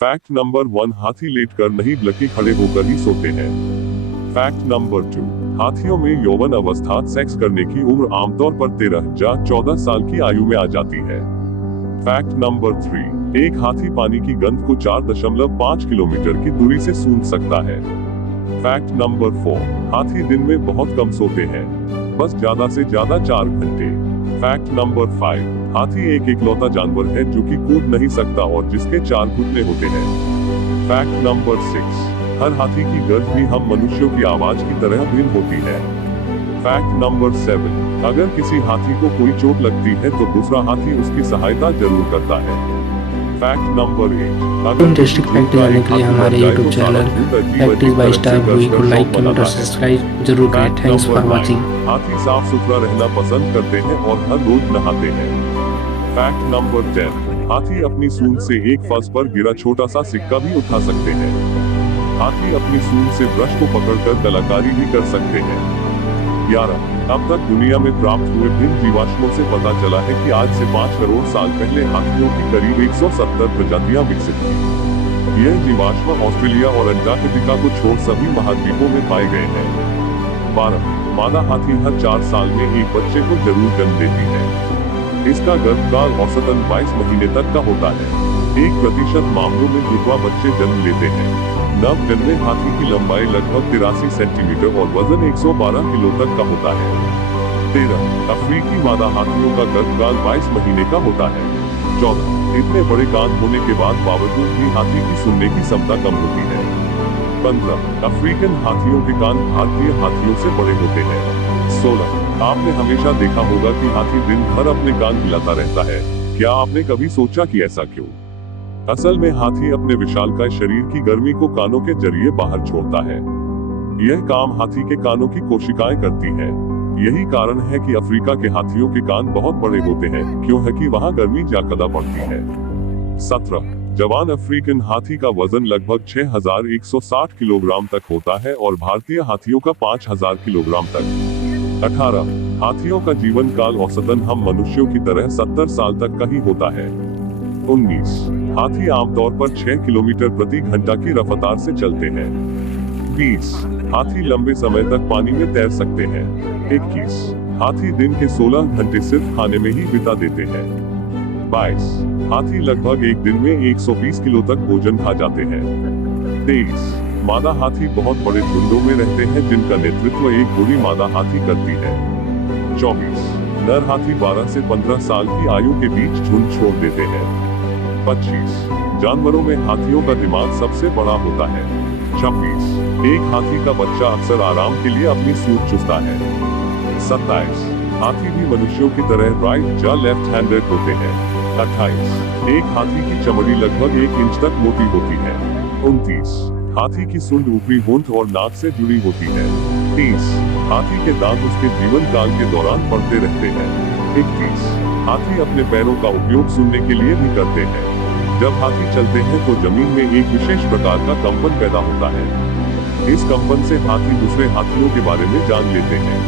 Fact number 1, हाथी लेटकर नहीं बल्कि खड़े होकर ही सोते हैं। फैक्ट नंबर 2, हाथियों में यौवन अवस्था सेक्स करने की उम्र आमतौर पर 13 या 14 साल की आयु में आ जाती है। फैक्ट नंबर 3, एक हाथी पानी की गंध को 4.5 किलोमीटर की दूरी से सूंघ सकता है। फैक्ट नंबर 4, हाथी दिन में बहुत कम सोते हैं, बस ज्यादा से ज्यादा 4 घंटे। फैक्ट नंबर 5, हाथी एक इकलौता जानवर है जो कि कूद नहीं सकता और जिसके 4 घुटने होते हैं। फैक्ट नंबर 6, हर हाथी की गर्ज भी हम मनुष्यों की आवाज की तरह भिन्न होती है। फैक्ट नंबर 7, अगर किसी हाथी को कोई चोट लगती है तो दूसरा हाथी उसकी सहायता जरूर करता है। फैक्ट नंबर 8, इंटरेस्टिंग फैक्ट जानने के लिए हमारे YouTube channel facts by star boy को लाइक कमेंट और सब्सक्राइब जरूर करें। Thanks for watching. हाथी साफ सुथरा रहना पसंद करते हैं और हर रोज नहाते हैं। फैक्ट नंबर 10, हाथी अपनी सूंड से एक फर्श पर गिरा छोटा सा सिक्का भी उठा सकते हैं। हाथी अपनी सूंड से ब्रश को पकड़कर कलाकारी भी कर सकते हैं। 11, अब तक दुनिया में प्राप्त हुए भिन्न जीवाश्मों से पता चला है कि आज से 5 करोड़ साल पहले हाथियों की करीब 170 प्रजातियां विकसित थी। यह जीवाश्म ऑस्ट्रेलिया और अंटार्कटिका को छोड़ सभी महाद्वीपों में पाए गए हैं। 12, मादा हाथी हर 4 साल में एक बच्चे को जरूर जन्म देती है। इसका गर्भकाल औसतन 22 महीने तक का होता है। 1% मामलों में जुड़वा बच्चे जन्म लेते हैं। नव जन्मे हाथी की लंबाई लगभग 83 सेंटीमीटर और वजन 112 किलो तक का होता है। 13, अफ्रीकी मादा हाथियों का गर्भकाल 22 महीने का होता है। 14, इतने बड़े कान होने के बावजूद भी हाथी की सुनने की क्षमता कम होती है। 15, अफ्रीकन हाथियों के कान भारतीय हाथियों से बड़े होते हैं। 16, आपने हमेशा देखा होगा कि हाथी दिन भर अपने कान हिलाता रहता है। क्या आपने कभी सोचा कि ऐसा क्यों? असल में हाथी अपने विशालकाय शरीर की गर्मी को कानों के जरिए बाहर छोड़ता है। यह काम हाथी के कानों की कोशिकाएं करती हैं। यही कारण है कि अफ्रीका के हाथियों के कान बहुत बड़े होते हैं, क्यों है कि वहां गर्मी ज्यादा पड़ती है। 17, जवान अफ्रीकन हाथी का वजन लगभग 6160 किलोग्राम तक होता है और भारतीय हाथियों का 5000 किलोग्राम तक। 18, हाथियों का जीवन काल औसतन हम मनुष्यों की तरह 70 साल तक का ही होता है। 19, हाथी आमतौर पर 6 किलोमीटर प्रति घंटा की रफ्तार से चलते हैं। 20, हाथी लंबे समय तक पानी में तैर सकते हैं। 21, हाथी दिन के 16 घंटे सिर्फ खाने में ही बिता देते हैं। 22, हाथी लगभग एक दिन में 120 किलो तक भोजन खा जाते हैं। 23, मादा हाथी बहुत बड़े झुंडों में रहते हैं जिनका नेतृत्व एक बूढ़ी मादा हाथी करती है। 24, नर हाथी 12 से 15 साल की आयु के बीच झुंड छोड़ देते हैं। 25, जानवरों में हाथियों का दिमाग सबसे बड़ा होता है। 26, एक हाथी का बच्चा अक्सर आराम के लिए अपनी सूंड चूसता है। 27, हाथी भी मनुष्यों की तरह राइट या लेफ्ट हैंडेड होते हैं। 28, एक हाथी की चमड़ी लगभग 1 इंच तक मोटी होती है। 29, हाथी की सूंड ऊपरी होंठ और नाक से जुड़ी होती है। 30, हाथी के दांत उसके जीवन काल के दौरान पड़ते रहते हैं। 31, हाथी अपने पैरों का उपयोग सुनने के लिए भी करते हैं। जब हाथी चलते हैं तो जमीन में एक विशेष प्रकार का कंपन पैदा होता है। इस कंपन से हाथी दूसरे हाथियों के बारे में जान लेते हैं।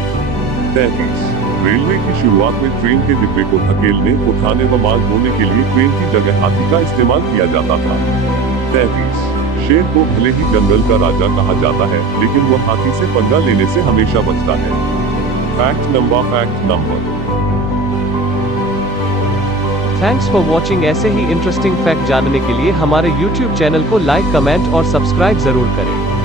33, रेलवे की शुरुआत में ट्रेन के डिब्बे को धकेलने, उठाने व माल ढोने के लिए ट्रेन की जगह हाथी का इस्तेमाल किया जाता था। 33, शेर को भले ही जंगल का राजा कहा जाता है, लेकिन वह हाथी से पंगा लेने से हमेशा बचता है। Fact number. Thanks for watching. ऐसे ही इंटरेस्टिंग फैक्ट जानने के लिए हमारे YouTube चैनल को लाइक, कमेंट और सब्सक्राइब जरूर करें।